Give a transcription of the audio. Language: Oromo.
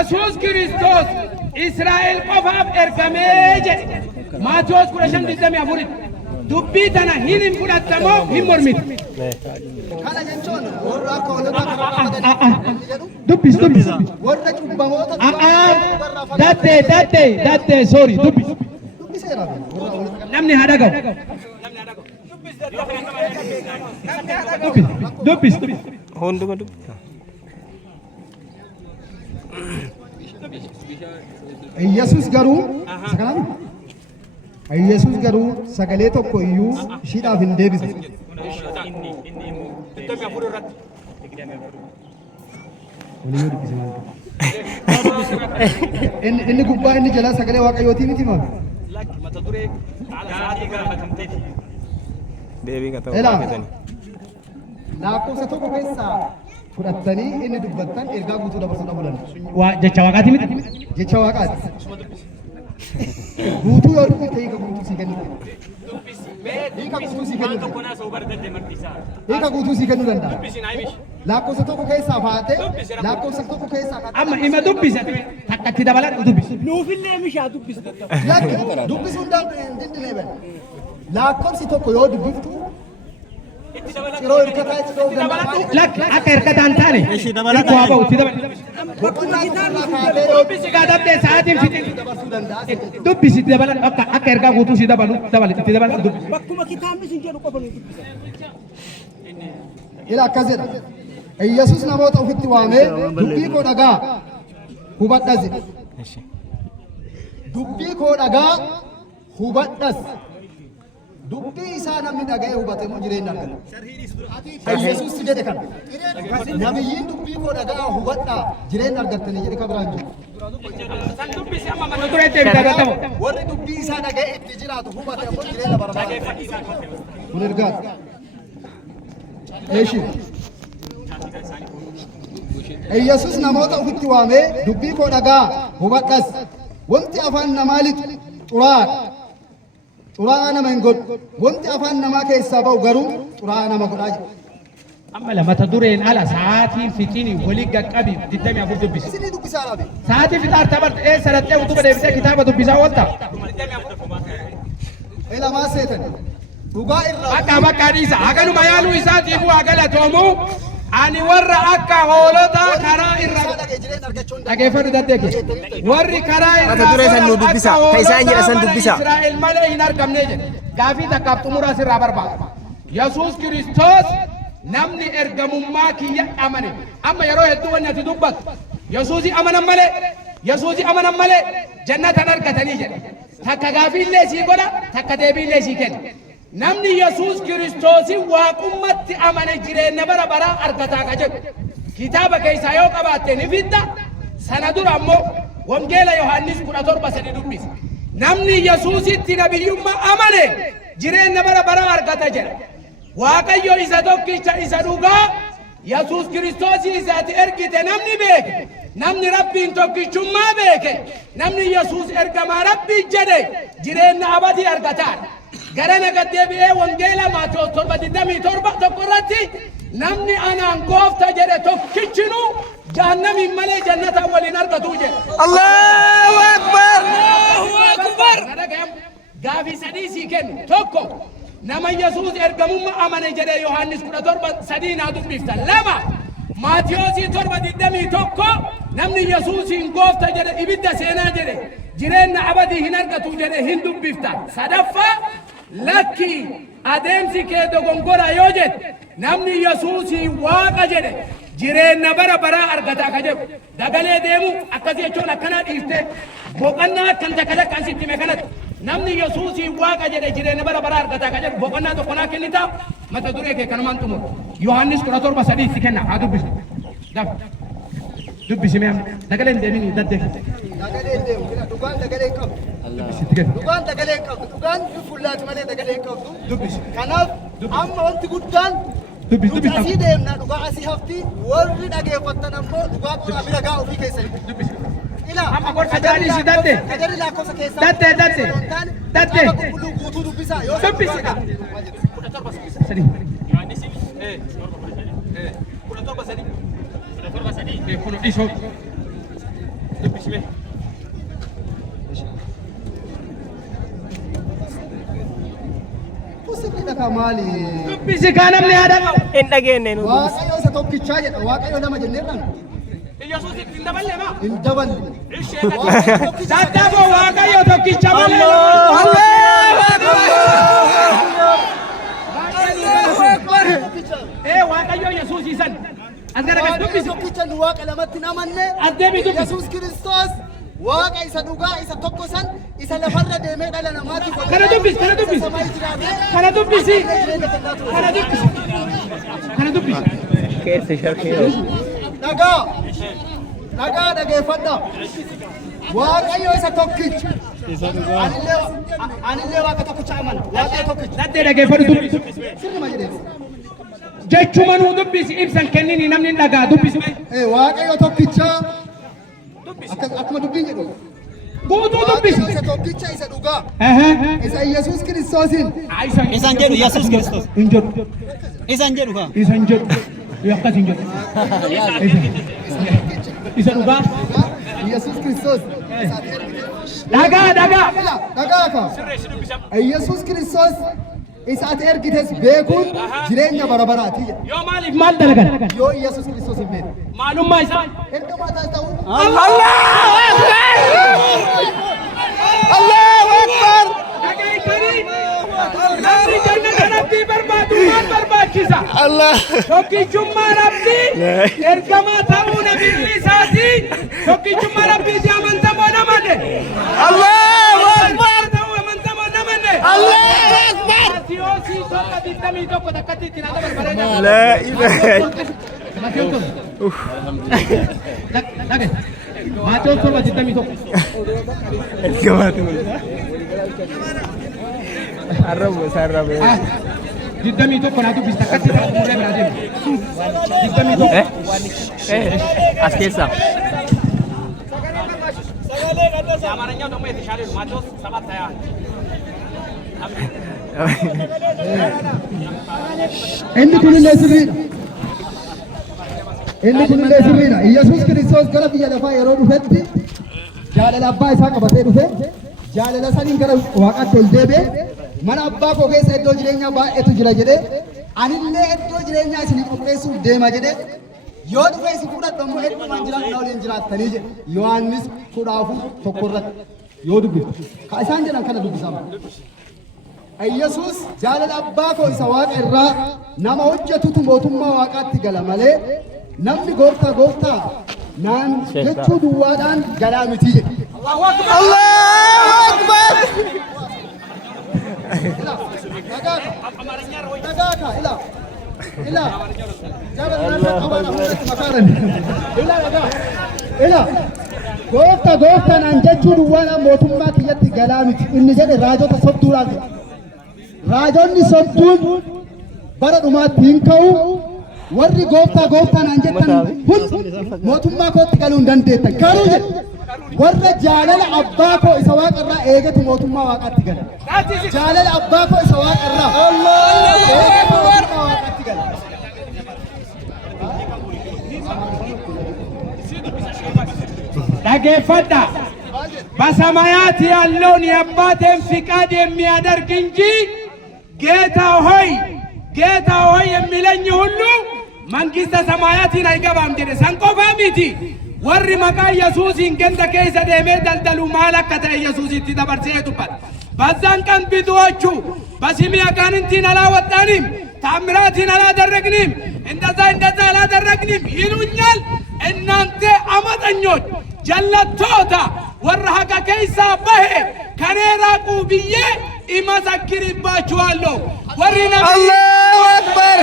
Yesuus Kiristoos Israa'el qofaaf ergamee jedhe Maatiyos 15:24 dubbii tana hin fudhatamoo hin mormitu. Kana jechuun warra akka walirraa Dubbis. warra cubbamoota Dattee sorry dubbis. dubbiseera. Namni haa dhagahu. Dubbis. Hunduma dubbisa. Yesuus garuu Yesuus garuu sagalee tokko iyyuu ishiidhaaf hin deebise. Inni gubbaa inni jalaa sagalee waaqayyootii miti maal? Deebii qaba. Lakkoofsa tokko keessaa fudhattanii inni dubbattan ergaa guutuu dabarsuu bulan. Jecha waaqaati miti. Jecha waaqaati. Guutuu yoo dubbifte hiika guutuu sii kennu. Hiika guutuu sii kennu. Hiika guutuu sii kennuu danda'a. Lakkoofsa tokko keessaa faate lakkoofsa tokko keessaa Amma ima dubbisa takkatti dabaladhu dubbisa. Nuufillee mishaa dubbisa. dubbisuu hin dandeenye. Lakkoofsi tokko yoo dubbiftu yeroo hirkataa itti ta'uu danda'a. Lakki akka hirkataan taane hirkoo haa ba'u itti dabala. Dubbisi gaadabdee sa'aatiin fixin. Dubbisi itti dabala akka ergaa guutuu si dabalu itti dabala dubbisi. Bakkuma kitaabni sin jedhu qofa nuyi dubbisa. Ila akkas jedha. Yesuus namoota ofitti waamee dubbii koo dhagaa hubadhas. Dubbii koo dhagaa hubadhas. Dubbii isaa namni dhaga'ee hubate moo jireenya argata. Yesuus jedhe kana. Nabiyyiin dubbii koo dhagaa hubadhaa jireenya argattanii jedhe kabiraan jiru. Warri dubbii isaa dhaga'ee itti jiraatu hubate ammoo jireenya barbaada. Kun ergaati. Eeshi. Yesuus namoota ofitti waamee dubbii koo dhagaa hubadhas. Wanti afaan namaa lixu xuraadha. Xuraa'aa nama hin godhu. Wanti afaan namaa keessaa ba'u garuu xuraa'aa nama godhaa jira. Amma lamata dureen ala sa'aatiin fixini walii gaqqabi 24 dubbisa. Isinii dubbisaa laabe. Sa'aatiin fixaar taparte sarattee utuba deebisee kitaaba dubbisaa oolta. Lamaa seetan. Dhugaa irraa. Bakka dhiisa haganuma yaaluu isaatiif waa galatoomu ani warra akka hoolota karaa irra dhageeffadhu daddeeke warri karaa irra Mata duree san nu dubbisa. Ka isaan jedha san dubbisa. Israa'el malee hin argamne jedhe gaafii takkaaf xumuraa sirraa barbaada. Yesuus Kiristoos namni ergamummaa kiyya amane amma yeroo hedduu wanni ati dubbattu Yesuusi amanan malee jannatan argatanii jedhe takka gaafii illee sii godha takka deebii illee sii kenna. Namni Yesuus Kiristoosi waaqummatti amane jireenya bara baraa argataa ka jedhu kitaaba keessaa yoo qabaatte ni fidda sana dura ammoo wangeela Yohaannis 17:3 dubbisa. Namni Yesuusitti nabiyyummaa amane jireenya bara baraa argata jedha. Waaqayyo isa tokkicha isa dhugaa Yesuus Kiristoosi isaati ergite namni beeke namni Rabbiin tokkichummaa beeke namni Yesuus ergamaa Rabbii jedhe jireenya abadii argataa. Garana gaddeebi'ee wangeela Maatiyos 7:27 tokko irratti namni anaan goofta jedhe tokkichinu jahannamiin malee jannata waliin argatu jedhe. Allahu Akbar! Gaafii sadii sii kennu tokko nama Yesuus ergamummaa amane jedhe Yohaannis 17:3 naa dubbifta. Lama Maatiyos 7:21 namni Yesuusiin goofta jedhe ibidda seenaa jedhe jireenya abadii hin argatu jedhe hin dubbifta. Sadaffaa lakki adeemsi kee dogongora yoo jedhe namni Yesuusii waaqa jedhe jireenya bara baraa argataa ka jedhu dagalee deemu akkasii jechuun akkanaa dhiifte boqonnaa akkan takkan sitti hime kanatti namni Yesuusii waaqa jedhe jireenya bara baraa argataa ka jedhu boqonnaa tokko naa kennita mata duree kee kanumaan xumuru Yohaannis 17:3 itti kenna haa dubbisu dubbisime dagaleen deemini daddeef Dagaleen deemu dhugaan dagaleen qabu. Dhugaan dagaleen qabu. Dhugaan fuullaati malee dagaleen qabu. Kanaaf amma wanti guddaan dubbis asii deemna dhugaa asii hafti warri dhageeffattan ammoo dhugaa qoraa bira gaa ofii keessanii. Ila amma gorsa jaanii si dadde kadari lakkoofsa keessaa dadde qulqulluu guutuu dubbisaa yoo dubbisika sadii kun dhiisoo Kusikita kamali. Dubbisi kaa namni yaada qabu. Hin dhageenye nu dubbisa. Waaqayyo isa tokkichaa jedha. Waaqayyo lama jenneerran. Yesuus ittiin daballe maa? Hin daballe. Daddaafoo Waaqayyo tokkicha malee. Waaqayyo Yesuus isan. As garagas dubbisi. Tokkicha nu waaqa lamatti namanne. Addeemi dubbisi. Yesuus Kiristoos waaqa isa dhugaa isa tokko san isa lafarra deemee dhala namaatiif Kana dubbisi, kana dubbisi. Kana dubbisi. Kana dubbisi. Kana dubbisi. Keessa sharkee. Dhagaa dhageeffadha. Waaqayyo isa tokkicha. Anillee waaqa tokkicha amana. Waaqayyo tokkicha. Daddee dhageeffadhu dubbisi. Sirrima jedhees. Jechuma nuu dubbisi ibsan kennini namni dhagaa dubbisi. Waaqayyo tokkicha. Akkuma dubbiin jedhu. Guutuu dubbisi. Isa tokkicha isa dhugaa. Isa Yesuus Kiristoosin. Isan jedhu Yesuus Kiristoos. Hin jedhu. Isan jedhu kaa. Isan jedhu. Akkas hin jedhu. Isa dhugaa. Yesuus Kiristoos. Dhagaa. Dhagaa ka. Yesuus Kiristoos isa ati ergites beekuun jireenya bara baraati jedha. Yoo maaliif maal dalagan? Yoo Yesuus Kiristoos hin beekne. Maalummaa isaa. Ergamaa taas ta'uu. Allahu Akbar! Allahu Akbar! Namni jannata rabbii barbaadu maal barbaachisa? Allah! Tokkichummaa rabbii ergamaa ta'uu nabiyyi isaati. Tokkichummaa rabbiiti amantamoo namane. Allahu Akbar! Ta'uu amantamoo namane. Allahu Akbar! Siyoosii tokko 21 takkatti ittiin haa dabarbaree. La ilaha. Maatoo torba 21. Ergamaatu. Arrabu. Diddamii tokko naa dubbista akkatti fuudhee biraa deemu. Diddamii tokko. As keessa. የአማርኛው ደግሞ የተሻለ ነው። ማቴዎስ 7:21 Inni kunillee sirriidha. Inni kunillee sirriidha. Yesuus Kiristoos gara biyya lafaa yeroo dhufetti jaalala abbaa isaa qabatee dhufe jaalala saniin gara waaqaatti ol deebi'e mana abbaa koo keessa iddoo jireenyaa baay'eetu jira jedhee anillee iddoo jireenyaa isinii qopheessuuf deema jedhee yoo dhufe isin fudhadhu ammoo heddumaan jiraatu na waliin jiraattanii jedhe Yohaannis 14:1 yoo dubbiftu ka isaan jedhan kana dubbisama. Yesuus jaalala abbaa koo isa waaqa irraa nama hojjetutu mootummaa waaqaatti gala malee namni gooftaa naan jechuu duwwaadhaan galaa miti jedhe. Allahu Akbar! Gooftaa naan jechuu duwwaadhaan mootummaa kiyyatti galaa miti inni jedhe raajota sobduudhaan jedhe. Raajonni sobduun bara dhumaatti hin ka'u warri gooftaa naan jettan hundi mootummaa kootti galuu hin dandeettan garuu jedhe warra jaalala abbaa koo isa waaqarraa eegatu mootummaa waaqaatti gala. Jaalala abbaa koo isa waaqarraa eegatu mootummaa waaqaatti gala. dhageeffadha. በሰማያት ያለውን የአባቴን ፍቃድ የሚያደርግ እንጂ ጌታ ሆይ የሚለኝ ሁሉ መንግሥተ ሰማያትን አይገባም ጀደ ሰንቆፋ ሚቲ ወሪ መቃ ኢየሱስን ገንደ ኬሰ ደሜ ደልደሉ ማለከተ ኢየሱስ itti dabarsee dubbata. በዛን ቀን ብዙዎቹ በስሜ አጋንንትን አላወጣንም፣ ታምራትን አላደረግንም፣ እንደዛ አላደረግንም ይሉኛል። እናንተ አመፀኞች ጀለቶታ ወራ ሀቀ ከይሳ በሄ ከኔ ራቁ ብዬ ይመሰክርባችኋለሁ። ወሪ ነብይ አላሁ አክበር